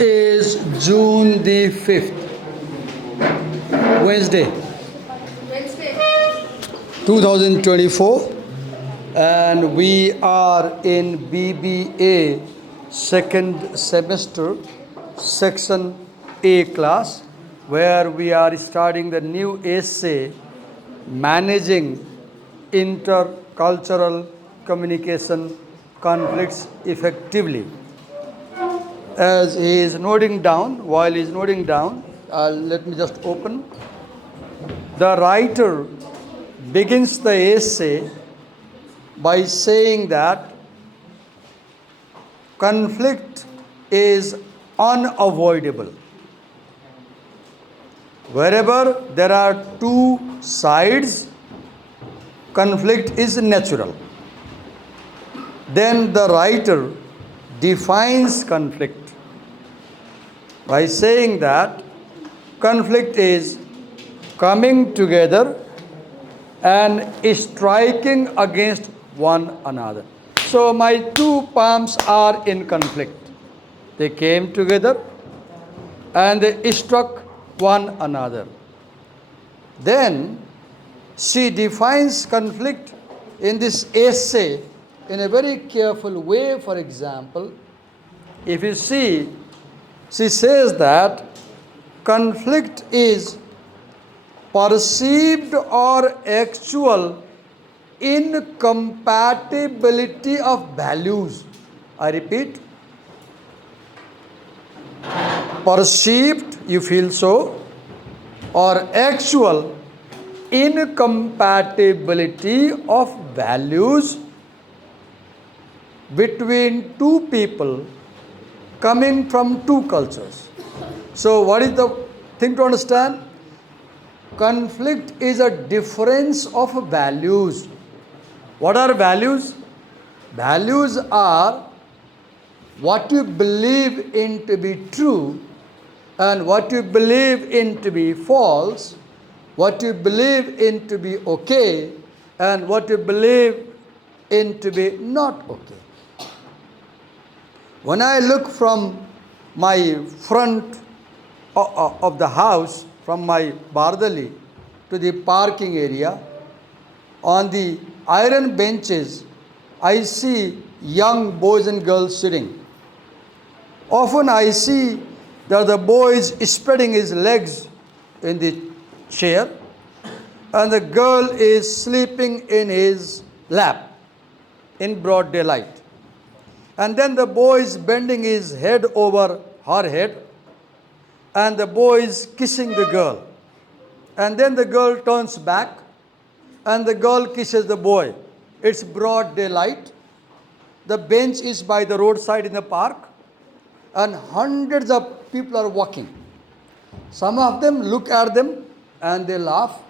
is June the 5th, Wednesday, 2024, and we are in BBA second semester, section A class, where we are starting the new essay, Managing Intercultural Communication Conflicts Effectively. As he is noting down, while he is noting down, let me just open. The writer begins the essay by saying that conflict is unavoidable. Wherever there are two sides, conflict is natural. Then the writer defines conflict by saying that conflict is coming together and striking against one another. So my two palms are in conflict. They came together and they struck one another. Then she defines conflict in this essay in a very careful way. For example, if you see, she says that conflict is perceived or actual incompatibility of values. I repeat, perceived, you feel so, or actual incompatibility of values between two people coming from two cultures. So what is the thing to understand? Conflict is a difference of values. What are values? Values are what you believe in to be true and what you believe in to be false, what you believe in to be okay and what you believe in to be not okay. When I look from my front of the house, from my Bardali to the parking area, on the iron benches, I see young boys and girls sitting. Often I see that the boy is spreading his legs in the chair and the girl is sleeping in his lap in broad daylight. And then the boy is bending his head over her head and the boy is kissing the girl. And then the girl turns back and the girl kisses the boy. It's broad daylight. The bench is by the roadside in the park and hundreds of people are walking. Some of them look at them and they laugh.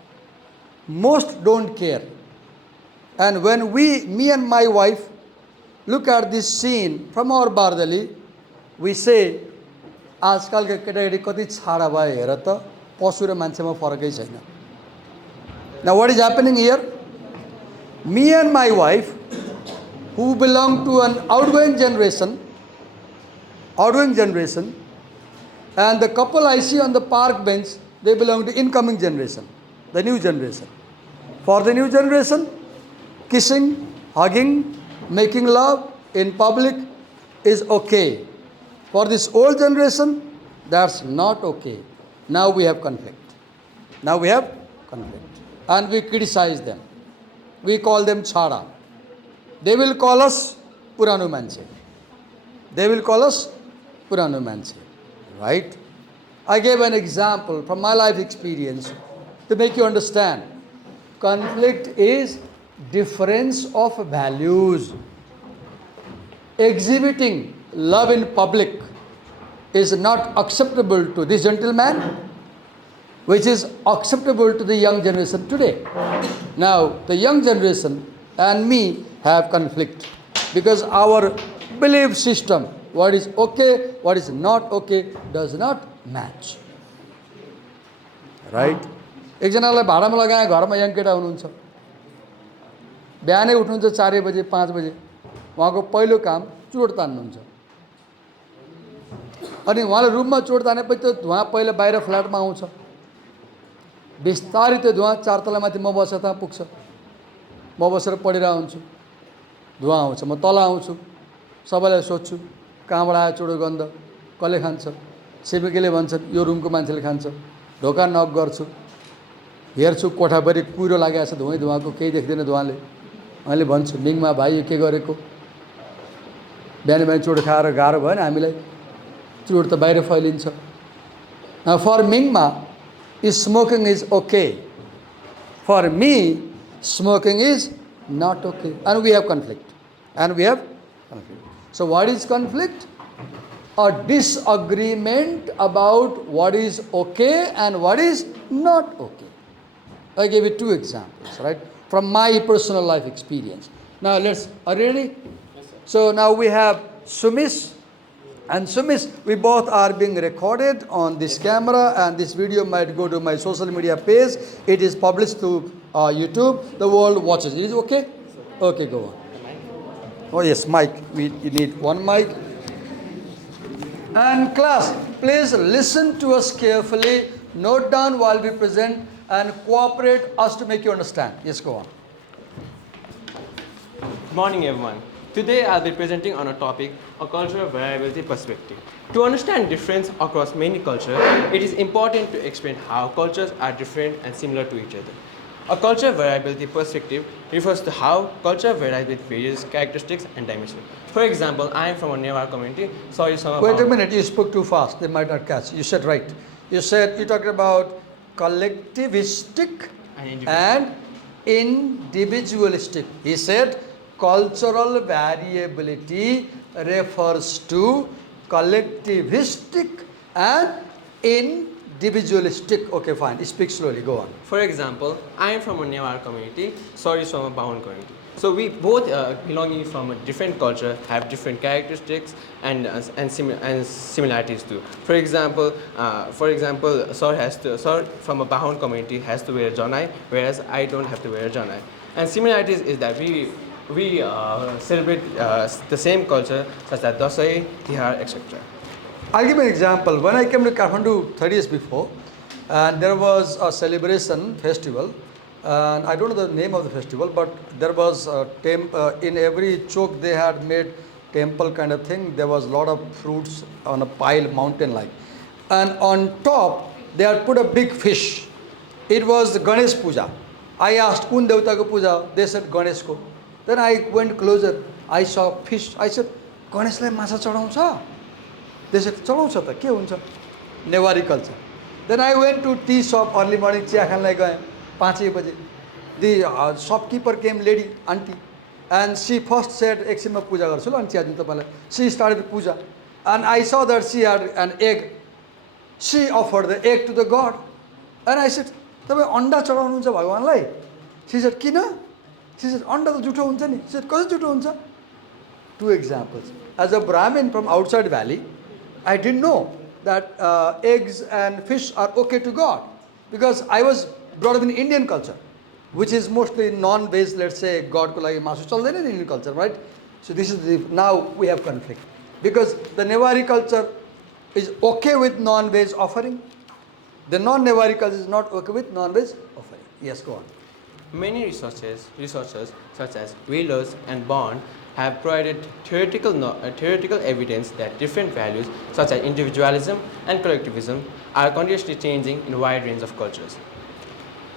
Most don't care. And when me and my wife, look at this scene from our Bardali, we say, आजकल के केटाकेटी कति छाडा भयो हेर त पशु र मान्छेमा फरकै छैन. Now what is happening here? Me and my wife, who belong to an outgoing generation, and the couple I see on the park bench, they belong to incoming generation, the new generation. For the new generation, kissing, hugging, making love in public is okay. For this old generation, that's not okay. Now we have conflict. And we criticize them. We call them chhada. They will call us purano manche. Right? I gave an example from my life experience to make you understand. Conflict is difference of values. Exhibiting love in public is not acceptable to this gentleman, which is acceptable to the young generation today. Now, the young generation and me have conflict because our belief system, what is okay, what is not okay, does not match. Right? एकजनालाई भाडामा लगाए घरमा young केटा हुनुहुन्छ. बिहानै उठ्नुहुन्छ 4 बजे 5 बजे. उहाँको पहिलो काम चुरोट तान्नुहुन्छ. अनि उहाँले रुममा चोट तानेपछि त्यो धुवा पहिला बाहिर फ्ल्याटमा आउँछ, बिस्तारै त्यो धुवा 4 तलामाथि म बसेर त्यहाँ पुग्छ, म बसेर पढिरहेको हुन्छु, धुवा आउँछ, म तल आउँछु, सबैलाई सोध्छु कहाँबाट आयो चुडो गन्ध, कसले खान्छ, छिमेकीले भन्छन् यो रुमको मान्छेले खान्छ, ढोका नक गर्छु, हेर्छु कोठाभरि कुहिरो लागेको छ धुवाको, केही देख्दैन धुवाले, मैले भन्छु मिङमा भाइ यो के गरेको, बिहान बिहान चुडो खाएर गाह्रो भएन हामीलाई, चुडो त बाहिर फैलिन्छ। फर मिङमा smoking is okay, for me smoking is not okay, and we have conflict, So what is conflict? A disagreement about what is okay and what is not okay. I gave you 2 examples, right, from my personal life experience. Now are you ready? Yes, sir. So now we have Sumis and Sumis. We both are being recorded on this camera, and this video might go to my social media page. It is published to YouTube. The world watches. It is okay? Okay, go on. Oh yes, mic. You need one mic. And class, please listen to us carefully. Note down while we present and cooperate us to make you understand. Yes, go on. Good morning, everyone. Today I'll be presenting on a topic, a cultural variability perspective. To understand difference across many cultures, it is important to explain how cultures are different and similar to each other. A cultural variability perspective refers to how culture varies with various characteristics and dimensions. For example, I am from a Newar community. Sorry, Wait a minute, you spoke too fast. They might not catch. You said right. You talked about collectivistic and individualistic. He said cultural variability refers to collectivistic and individualistic. Okay, fine. Speak slowly. Go on. For example, I am from a Newar community. Sorry, is from a Bahun community. So we both belonging from a different culture have different characteristics and similarities too. For example, Sir from a Bahun community has to wear janai, whereas I don't have to wear janai. And similarities is that we celebrate the same culture such as Dasai, Tihar, etc. I'll give you an example. When I came to Kathmandu 30 years before, and there was a celebration festival, and I don't know the name of the festival, but there was a in every chowk they had made temple kind of thing. There was a lot of fruits on a pile, mountain like, and on top they had put a big fish. It was Ganesh Puja. I asked Kun Devta ko puja. They said Ganesh ko. Then I went closer. I saw fish. I said Ganesh lai masa chadaउँछ. They said चढाउँछ त के हुन्छ, Newari culture. Then I went to tea shop early morning, चिया खानलाई गएँ 5 बजे. The shopkeeper came, lady, auntie, and she first said एकछिनमा पूजा गर्छु ल अनि चिया दिनु तपाईलाई. She started puja, and I saw that she had an egg. She offered the egg to the god, and I said तपाईँ अन्डा चढाउनुहुन्छ भगवानलाई? She said किन? She said अन्डा त जुठो हुन्छ नि. She said कसरी जुठो हुन्छ? 2 examples. As a Brahmin from outside valley, I didn't know that eggs and fish are okay to God, because I was brought up in Indian culture, which is mostly non-veg. Let's say God ko lagi masu chalदैन in Indian culture, right? So this is now we have conflict, because the Newari culture is okay with non-veg offering. The non-Newari culture is not okay with non-veg offering. Yes, go on. Many researchers such as Wheelers and Bond have provided theoretical evidence that different values such as individualism and collectivism are continuously changing in a wide range of cultures.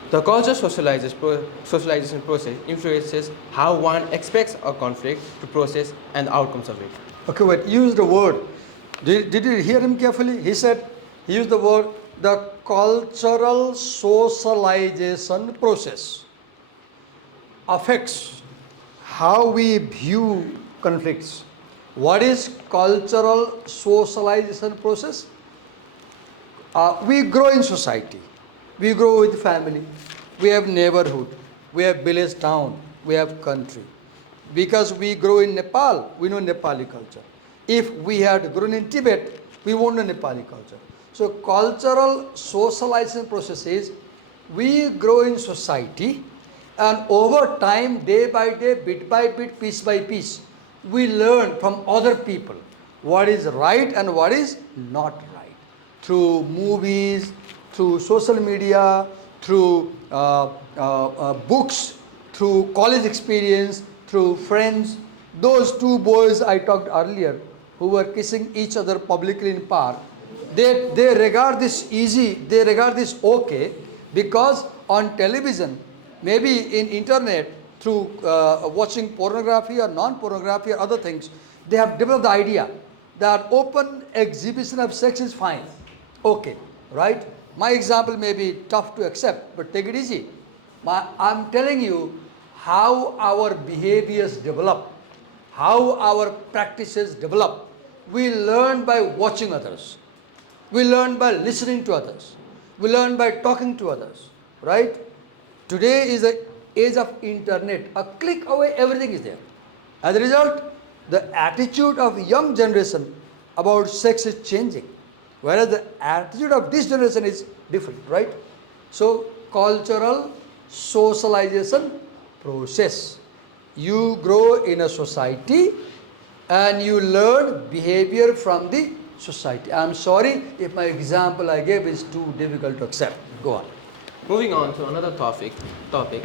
The culture socialization process influences how one expects a conflict to process and the outcomes of it. Okay, wait, he used the word. Did you hear him carefully? He used the word, the cultural socialization process affects how we view conflicts. What is cultural socialization process? We grow in society. We grow with family. We have neighborhood. We have village town. We have country. Because we grow in Nepal, we know Nepali culture. If we had grown in Tibet, we won't know Nepali culture. So cultural socialization process is we grow in society, and over time, day by day, bit by bit, piece by piece, we learn from other people what is right and what is not right. Through movies, through social media, through books, through college experience, through friends. Those two boys I talked earlier who were kissing each other publicly in park, they regard this easy, they regard this okay, because on television, maybe in internet, through watching pornography or non-pornography or other things, they have developed the idea that open exhibition of sex is fine. Okay, right? My example may be tough to accept, but take it easy. I'm telling you how our behaviors develop, how our practices develop. We learn by watching others. We learn by listening to others. We learn by talking to others, right? Today is the age of internet. A click away, everything is there. As a result, the attitude of young generation about sex is changing, whereas the attitude of this generation is different, right? So, cultural socialization process. You grow in a society and you learn behavior from the society. I'm sorry if my example I gave is too difficult to accept. Go on. Moving on to another topic,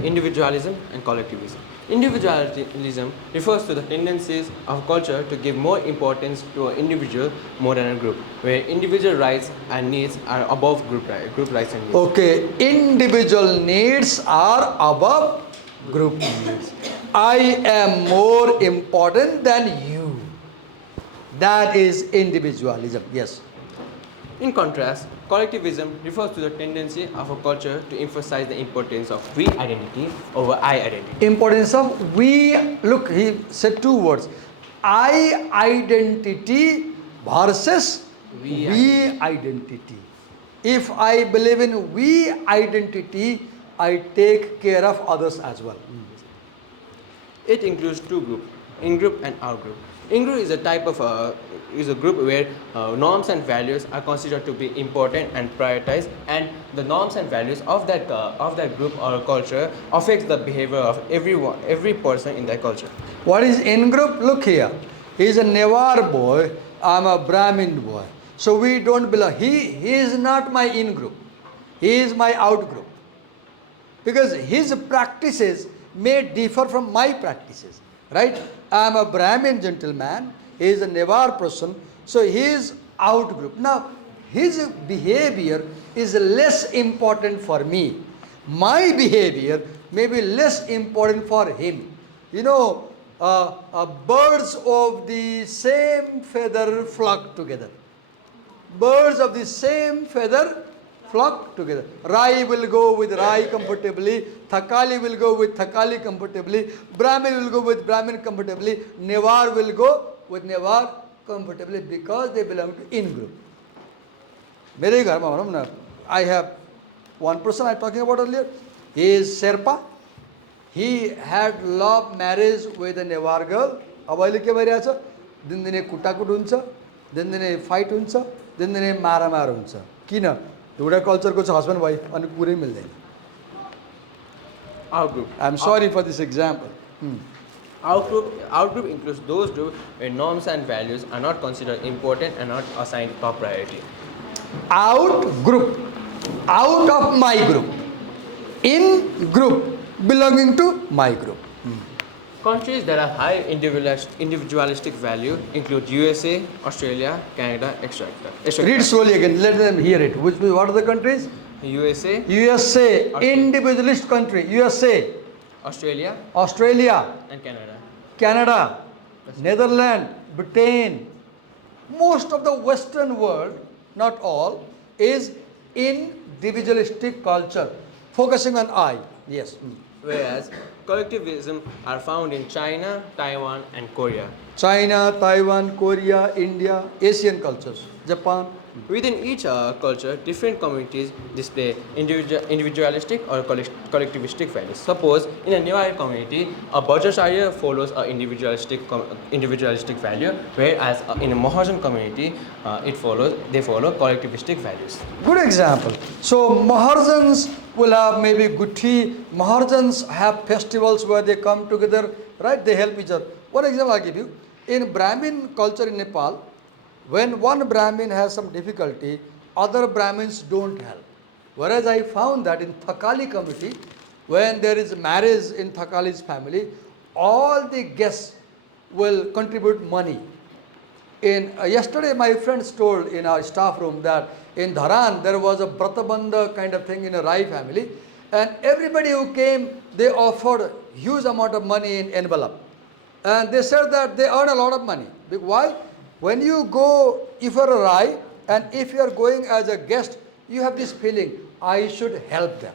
individualism and collectivism. Individualism refers to the tendencies of culture to give more importance to an individual more than a group, where individual rights and needs are above group rights and needs. Okay, individual needs are above group needs. I am more important than you. That is individualism. Yes. In contrast, collectivism refers to the tendency of a culture to emphasize the importance of we identity over I identity. Importance of we, look, he said two words. I identity versus We we identity. If I believe in we identity, I take care of others as well. It includes two groups, in-group and out-group. In-group is a type of is a group where norms and values are considered to be important and prioritized, and the norms and values of that group or culture affects the behavior of every person in that culture. What is in group? Look here. He is a Newar boy. I'm a Brahmin boy. So we don't belong. He is not my in group. He is my out group. Because his practices may differ from my practices. Right? I am a Brahmin gentleman. He is a Newar person. So he is out group. Now, his behavior is less important for me. My behavior may be less important for him. You know, birds of the same feather flock together. Birds of the same feather flock together. Rai will go with Rai comfortably. Thakali will go with Thakali comfortably. Brahmin will go with Brahmin comfortably. Newar will go with Newar comfortably because they belong to in group. मेरे घर में भनौँ न, I have one person I talking about earlier. He is Sherpa. He had love marriage with a Newar girl. अब अहिले के भइरहेछ? दिनदिनै कुटाकुट हुन्छ, दिनदिनै फाइट हुन्छ, दिनदिनै मारामार हुन्छ. किन? एउटा कल्चरको छ हस्बेन्ड वाइफ अनि पुरै मिल्दैन. Out-group. I'm sorry for this example. Out-group includes those groups where norms and values are not considered important and not assigned top priority. Out group, out of my group, in group, belonging to my group. Countries that have high individualistic value include USA, Australia, Canada, etc. Read slowly again, let them hear it. What are the countries? USA, USA, Australia. individualist country. USA, Australia, Australia, and Canada. Canada, Netherlands, Britain. Most of the Western world, not all, is individualistic culture, focusing on I. Yes. Whereas collectivism are found in China, Taiwan, and Korea. China, Taiwan, Korea, India, Asian cultures, Japan. Within each culture, different communities display individualistic or collectivistic values. Suppose in a Newar community, a Bajracharya follows an individualistic value, whereas in a Mahajan community, they follow collectivistic values. Good example. So Mahajans will have maybe Guthi. Mahajans have festivals where they come together, right? They help each other. One example I give you. In Brahmin culture in Nepal, when one Brahmin has some difficulty, other Brahmins don't help. Whereas I found that in Thakali community, when there is marriage in Thakali's family, all the guests will contribute money. In yesterday, my friends told in our staff room that in Dharan there was a Bratabandha kind of thing in a Rai family, and everybody who came they offered huge amount of money in envelope, and they said that they earn a lot of money. Why? When you go, if you're a Rai and if you are going as a guest, you have this feeling: I should help them.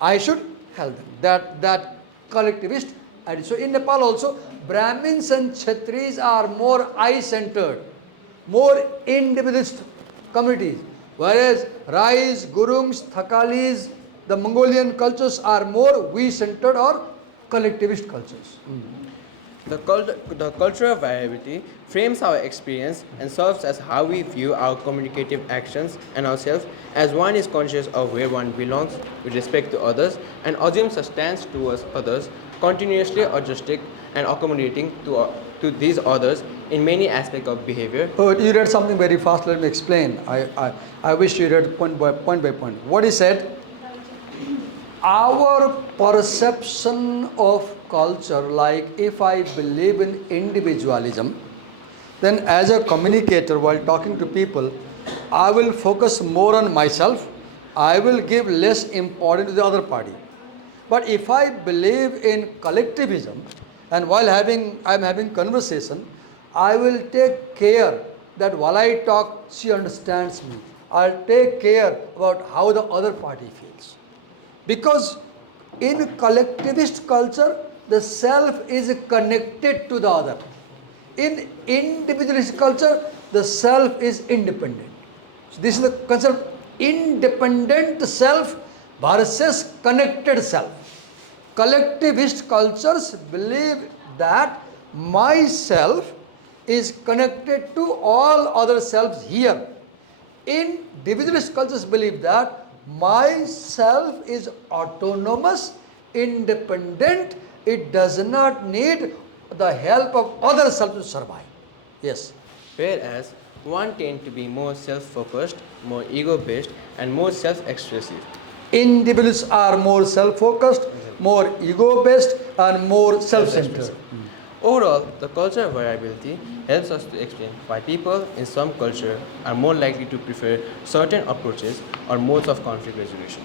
I should help them. That collectivist attitude. So in Nepal also, Brahmins and Kshatris are more I-centered, more individualist communities, whereas Rais, Gurungs, Thakalis, the Mongolian cultures are more we-centered or collectivist cultures. The cultural variability frames our experience and serves as how we view our communicative actions and ourselves, as one is conscious of where one belongs with respect to others and assumes a stance towards others, continuously adjusting and accommodating to these others in many aspects of behavior. Oh, you read something very fast. Let me explain. I wish you read point by point. What he said: our perception of culture, like if I believe in individualism, then as a communicator while talking to people, I will focus more on myself. I will give less importance to the other party. But if I believe in collectivism, and while I'm having conversation, I will take care that while I talk, she understands me. I'll take care about how the other party feels. Because in collectivist culture, the self is connected to the other. In individualist culture, the self is independent. So this is the concept: independent self versus connected self. Collectivist cultures believe that myself is connected to all other selves here. Individualist cultures believe that myself is autonomous, independent, it does not need the help of other self to survive. Yes. Whereas one tends to be more self-focused, more ego-based, and more self-expressive. Individuals are more self-focused, more ego-based, and more self-centered. Overall, the cultural variability helps us to explain why people in some culture are more likely to prefer certain approaches or modes of conflict resolution.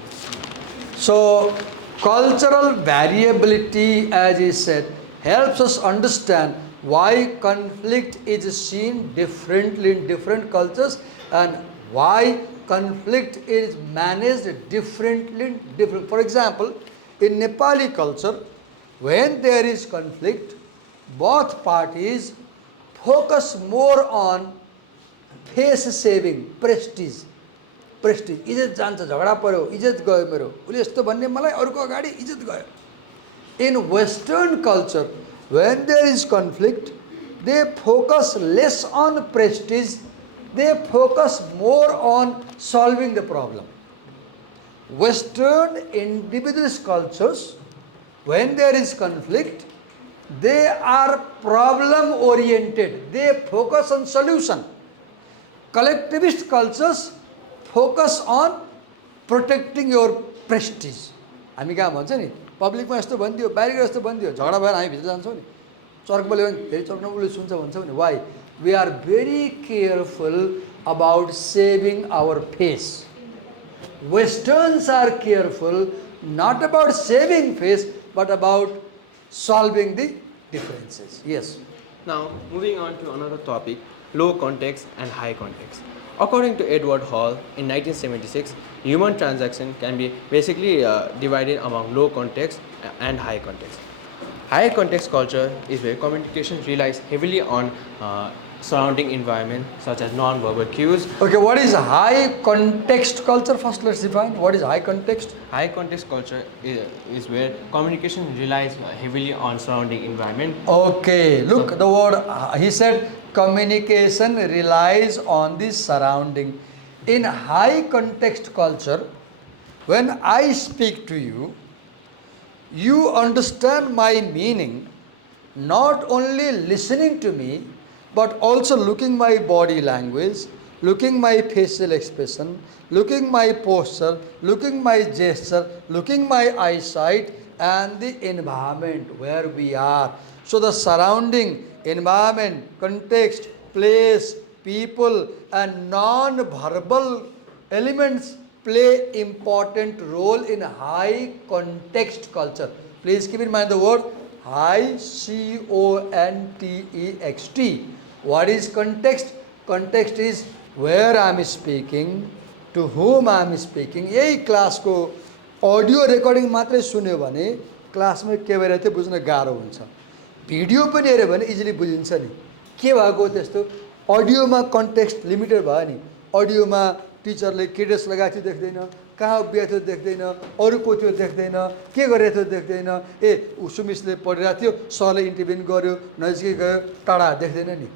So, cultural variability, as he said, helps us understand why conflict is seen differently in different cultures and why conflict is managed differently in different. For example, in Nepali culture, when there is conflict, both parties focus more on face saving, prestige. Prestige, इज्जत जान्छ, झगडा पर्यो, इज्जत गयो मेरो, उसले यस्तो भन्ने मलाई, अरूको अगाडि इज्जत गयो. In Western culture, when there is conflict, they focus less on prestige, they focus more on solving the problem. Western individualist cultures, when there is conflict, they are problem oriented, they focus on solution. Collectivist cultures focus on protecting your prestige. हामी कहाँ भन्छ नि, पब्लिकमा यस्तो भनिदियो, बाहिर यस्तो भनिदियो, झगडा भएर हामी भित्र जान्छौँ नि, चर्क बोल्यो भने फेरि चर्क नबोल्यो सुन्छ भन्छ नि. Why? We are very careful about saving our face. Westerns are careful not about saving face but about solving the differences. Yes. Now, moving on to another topic, low context and high context. According to Edward Hall in 1976, human transaction can be basically divided among low context and high context. High context culture is where communication relies heavily on surrounding environment such as non-verbal cues. Okay, what is high context culture? First, let's define what is high context. High context culture is where communication relies heavily on surrounding environment. Okay, look, the word, he said communication relies on the surrounding. In high context culture, when I speak to you, you understand my meaning, not only listening to me, but also looking my body language, looking my facial expression, looking my posture, looking my gesture, looking my eyesight, and the environment where we are. So the surrounding environment, context, place, people, and non-verbal elements play important role in high context culture. Please keep in mind the word high, context. What is context? Context is where I am speaking, to whom I am speaking. यही क्लासको audio recording मात्रै सुन्यो भने क्लासमा के भइरहेको थियो बुझ्न गाह्रो हुन्छ। भिडियो पनि हेऱ्यो भने इजिली बुझिन्छ नि के भएको त्यस्तो। अडियोमा कन्टेक्स्ट लिमिटेड भयो नि। अडियोमा टिचरले के ड्रेस लगाएको थियो देख्दैन, कहाँ उभिएको थियो देख्दैन, अरू को थियो देख्दैन, के गरेको थियो देख्दैन। ए सुमिसले पढिरहेको थियो, सरले इन्टरभ्युन गर्यो, नजिकै गयो, टाढा देख्दैन नि,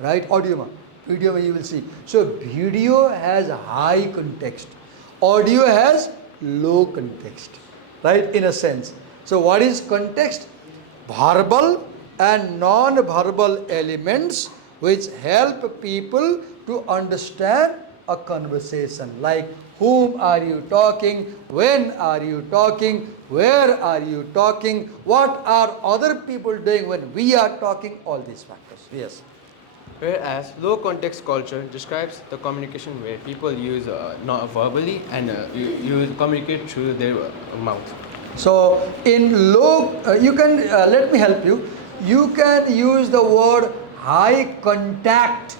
राइट। अडियोमा, भिडियोमा you will see. So video hedge high context, audio has low context, right, in a sense. So what is context? Verbal and non-verbal elements which help people to understand a conversation, like whom are you talking, when are you talking, where are you talking, what are other people doing when we are talking, all these factors. Yes. Whereas low context culture describes the communication where people use not verbally and you communicate through their mouth. So in low, you can, let me help you. You can use the word high contact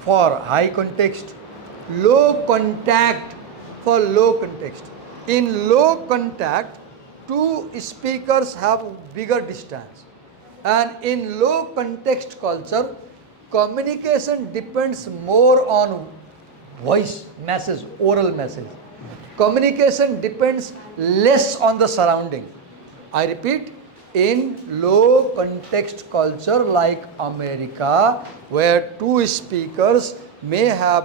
for high context, low contact for low context. In low contact, two speakers have bigger distance. And in low context culture, communication depends more on voice message, oral message. Communication depends less on the surrounding. I repeat, in low context culture like America, where two speakers may have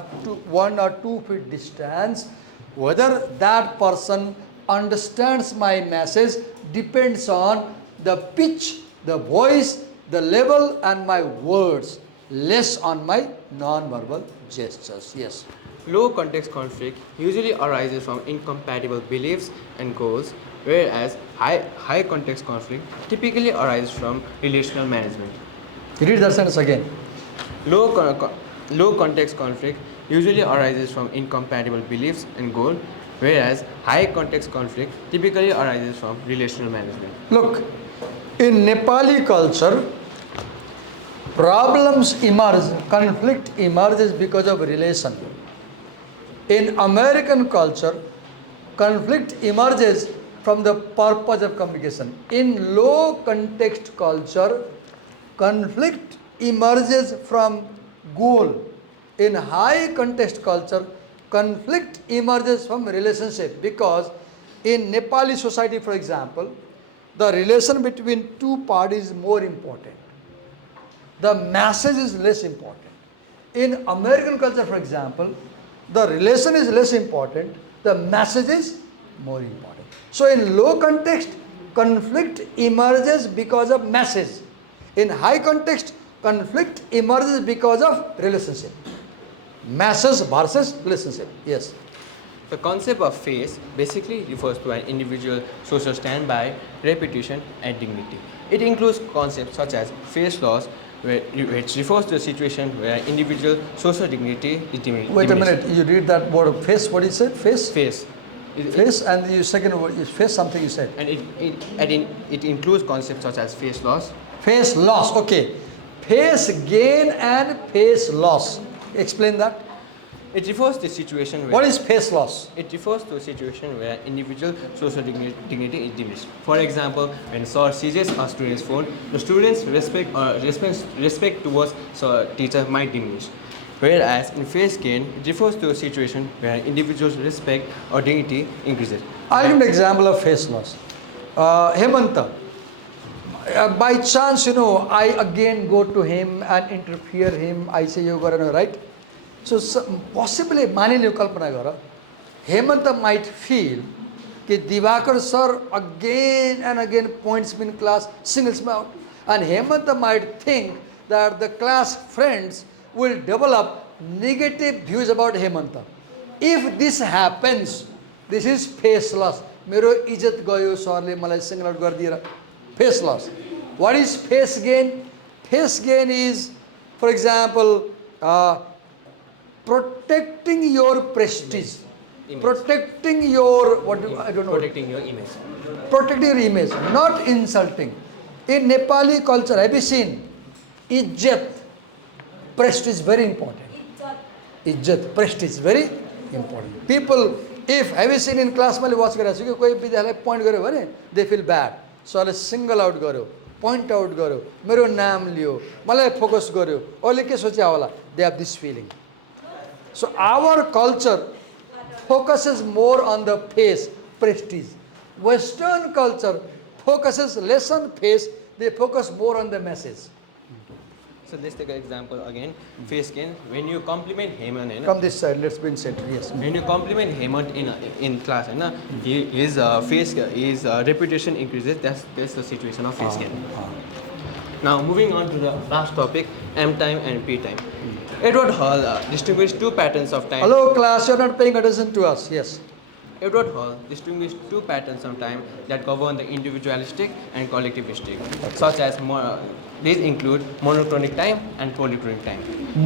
1 or 2 feet distance, whether that person understands my message depends on the pitch, the voice, the level, and my words, less on my non-verbal gestures. Yes. Low context conflict usually arises from incompatible beliefs and goals, whereas high context conflict typically arises from relational management. Read that sentence again. Low context conflict usually arises from incompatible beliefs and goals, whereas high context conflict typically arises from relational management. Look, in Nepali culture, problems emerge, conflict emerges because of relation. In American culture, conflict emerges from the purpose of communication. In low context culture, conflict emerges from goal. In high context culture, conflict emerges from relationship, because in Nepali society, for example, the relation between two parties is more important. The message is less important. In American culture, for example, the relation is less important, the message is more important. So in low context, conflict emerges because of message. In high context, conflict emerges because of relationship. Message versus relationship. Yes. The concept of face basically refers to an individual's social standby, reputation, and dignity. It includes concepts such as face loss, which refers to a situation where an individual's social dignity is diminished. Wait a minute, you read that word face, what you said? Face? Face. Face, and the second word is face, something you said. And it includes concepts such as face loss. Face loss, okay. Face gain and face loss. Explain that. It refers to a situation where... What is face loss? It refers to a situation where individual social dignity is diminished. For example, when sir seizes a student's phone, the student's respect towards teacher might diminish. Whereas in face gain, it refers to a situation where an individual's respect or dignity increases. I'll give an example of face loss. Hemanta. By chance, I again go to him and interfere him. I say, you got to right? So possibly, maniliyo kalpana gara, Hemanta might feel that Divakar sir again and again points me in class, singles me out. And Hemanta might think that the class friends will develop negative views about Hemanta. If this happens, this is face loss. मेरो इज्जत गयो सरले मलाई single out गरिदिएर face loss. What is face gain? Face gain is, for example, protecting your prestige, Image. protecting your I don't know. Protecting your image. Protecting your image, not insulting. In Nepali culture, have you seen? Izzat, prestige is very important. Izzat, prestige is very important. People, if have you seen in class मैले watch गरेको छु कि कोही विद्यार्थीलाई point गर्यो भने they feel bad. सरले single out गर्यो, point out गर्यो, मेरो नाम लियो, मलाई focus गर्यो, अरूले के सोचे होला? They have this feeling. So our culture focuses more on the face, prestige. Western culture focuses less on face, they focus more on the message. So let's take an example again. Face gain. When you compliment Hemant, Come this side, let's be in center, yes. when you compliment Hemant in class, his his reputation increases. That's the situation of face gain. Now moving on to the last topic, M time and P time. Edward Hall distinguished two patterns of time. Hello class, you're not paying attention to us, yes. Edward Hall distinguished two patterns of time that govern the individualistic and collectivistic, such as these include monochronic time and polychronic time.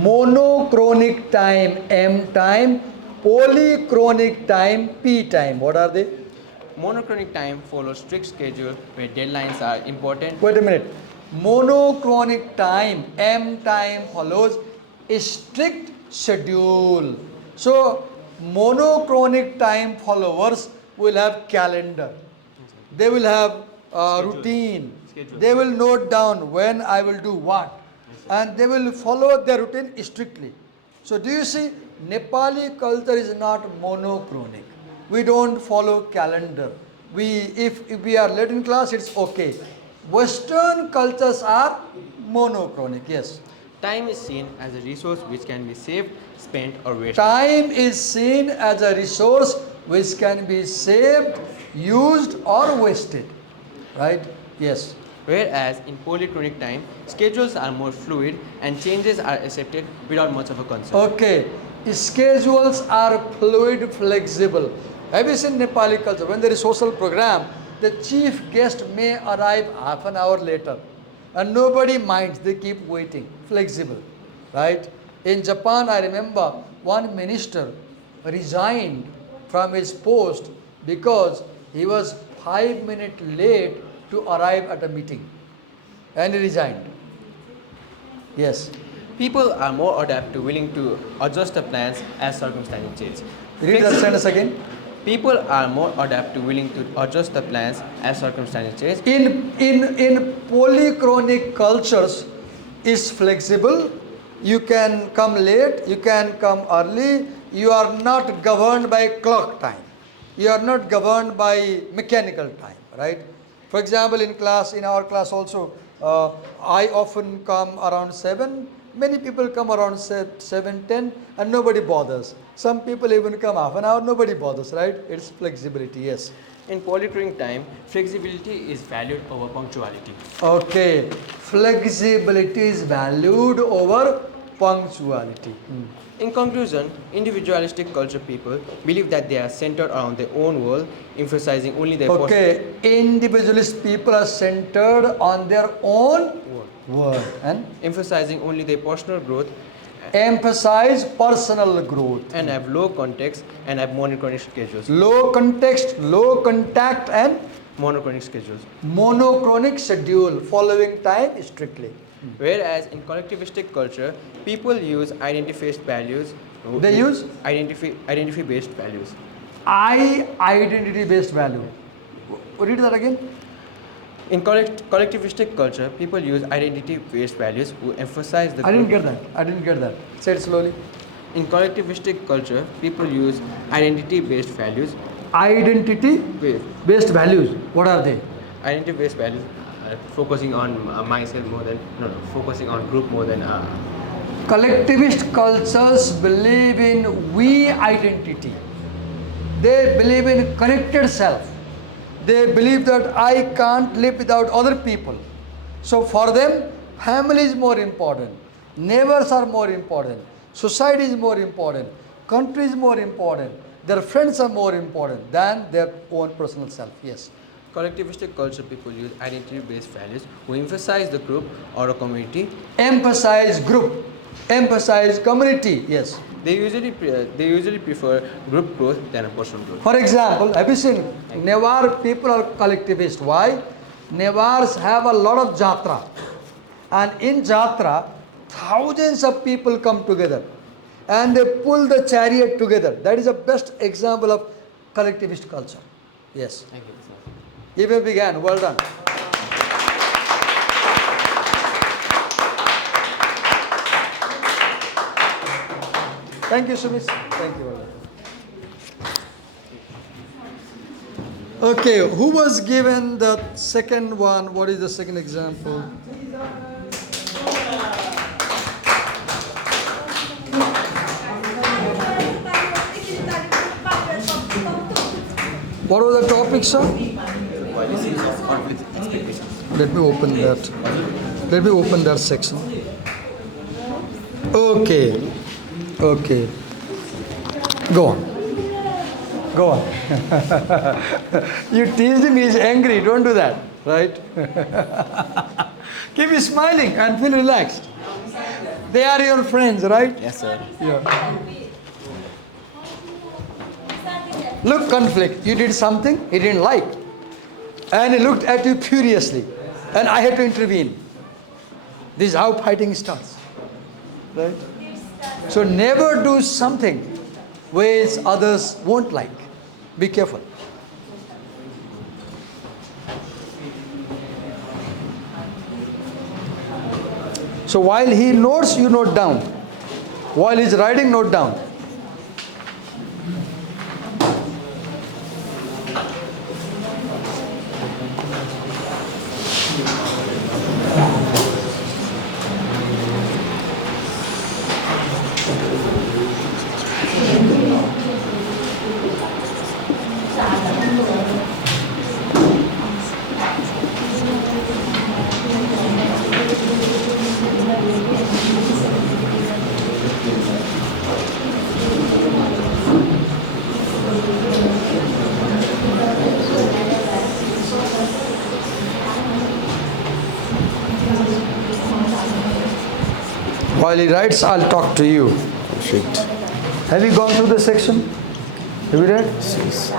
Monochronic time, M time, polychronic time, P time. What are they? Monochronic time follows strict schedule where deadlines are important. Wait a minute. Monochronic time, M time follows a strict schedule. So, monochronic time followers will have calendar. They will have routine. Schedule. They will note down when I will do what. And they will follow their routine strictly. So, do you see, Nepali culture is not monochronic. We don't follow calendar. If we are late in class, it's okay. Western cultures are monochronic, yes. Time is seen as a resource which can be saved, spent, or wasted. Time is seen as a resource which can be saved, used, or wasted. Right? Yes. Whereas in polychronic time, schedules are more fluid and changes are accepted without much of a concern. Okay. Schedules are fluid, flexible. Have you seen Nepali culture? When there is social program, the chief guest may arrive half an hour later. And nobody minds, they keep waiting. Flexible. Right? In Japan, I remember one minister resigned from his post because he was 5 minutes late to arrive at a meeting. And he resigned. Yes. People are more adept to willing to adjust the plans as circumstances change. Read that sentence again. People are more adept to willing to adjust the plans as circumstances change. In polychronic cultures, is flexible. You can come late, you can come early. You are not governed by clock time. You are not governed by mechanical time, right? For example, in our class also, I often come around 7. Many people come around 7:10 and nobody bothers. Some people even come half an hour, nobody bothers, right? It's flexibility, yes. In polychronic time, flexibility is valued over punctuality. Okay, flexibility is valued over punctuality. In conclusion, individualistic culture people believe that they are centered around their own world, emphasizing only their Okay, individualist people are centered on their own world and emphasizing only their personal growth emphasize personal growth. and have low context and have monochronic schedules. Low context, low contact and Monochronic schedules. monochronic schedule following time strictly. Whereas in collectivistic culture, people use identity-based values. They use identity-based values. Identity-based value. Read that again. In collectivistic culture, people use identity-based values who emphasize the. I didn't get that. Say it slowly. In collectivistic culture, people use identity-based values. Identity-based values. What are they? Identity-based values focusing on myself more than focusing on group more than. Collectivist cultures believe in we identity. They believe in connected self. They believe that I can't live without other people. So for them, Family is more important. Neighbors are more important. Society is more important. Country is more important. Their friends are more important than their own personal self. Yes. Collectivistic culture people use identity-based values who emphasize the group or a community. Emphasize group. Emphasize community. Yes. They usually prefer group growth than a personal growth. For example, have you seen Newar people are collectivist? Why? Newars have a lot of jatra. And in jatra, thousands of people come together and they pull the chariot together. That is the best example of collectivist culture. Yes. Thank you, sir. Even began. Well done. Thank you, Sumis. Thank you. Okay, who was given the second one? What is the second example? What was the topic, sir? Let me open that. Let me open that section. Okay. Okay. Go on. Go on. You teased him, he's angry. Don't do that. Right? Keep smiling and feel relaxed. They are your friends, right? Yes, sir. Yeah. Look, conflict. You did something he didn't like. And he looked at you furiously. And I had to intervene. This is how fighting starts. Right? So never do something which others won't like. Be careful. So while he notes, you note down. While he's writing, note down. While he writes, I'll talk to you. Perfect. Have you gone through the section? Have you read? Yes.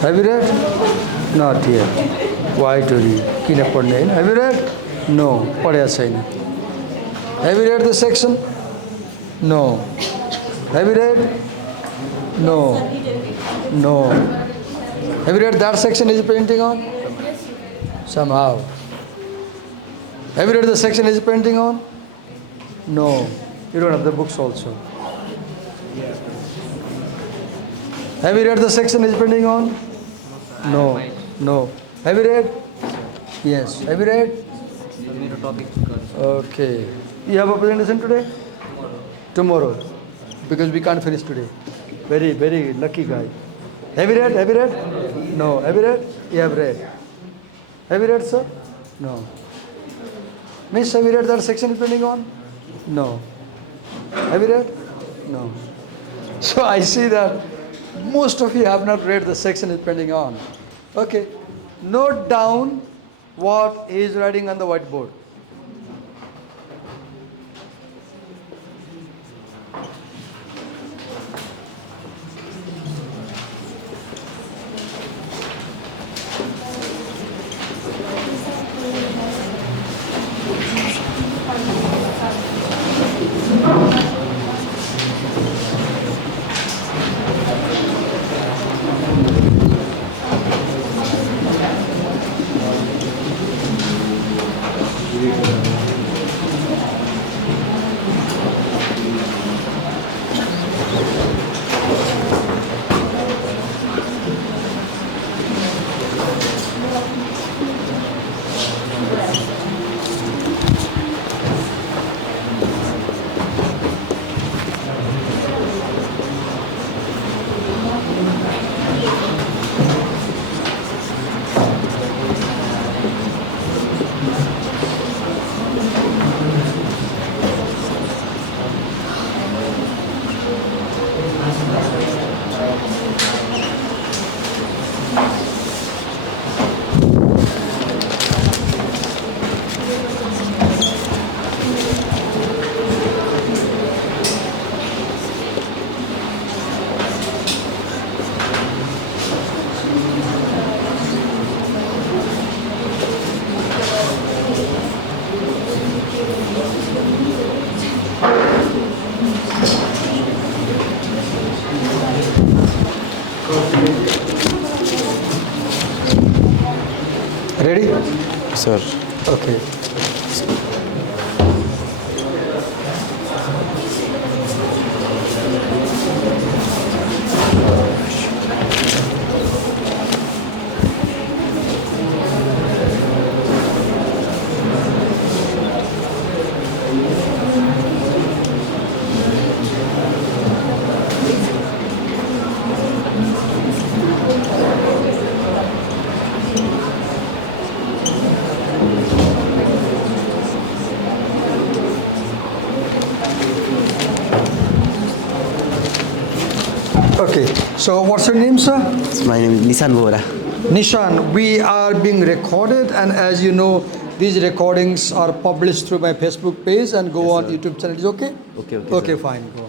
Have you read? Not yet. Why to read? Kina padne hain? Have you read? No. Padhya chaina. Have you read the section? No. Have you read? No. No. Have you read that section is painting on? Somehow. Have you read the section is painting on? No. You don't have the books also. Have you read the section is painting on? No. No. Have you read? Yes. Have you read? Okay. You have a presentation today? Tomorrow. Because we can't finish today. Very, very lucky guy. Have you read? Have you read? No. Have you read? You have read. Have you read, sir? No. Miss, have you read that section is pending on? No. Have you read? No. So I see that most of you have not read the section is pending on. Okay. Note down what he is writing on the whiteboard. sir. Okay. Okay. So what's your name, sir? My name is Nishan Vora. Nishan, we are being recorded, and as you know, these recordings are published through my Facebook page and go on YouTube channel. Is okay? Okay, Okay, sir. fine. Go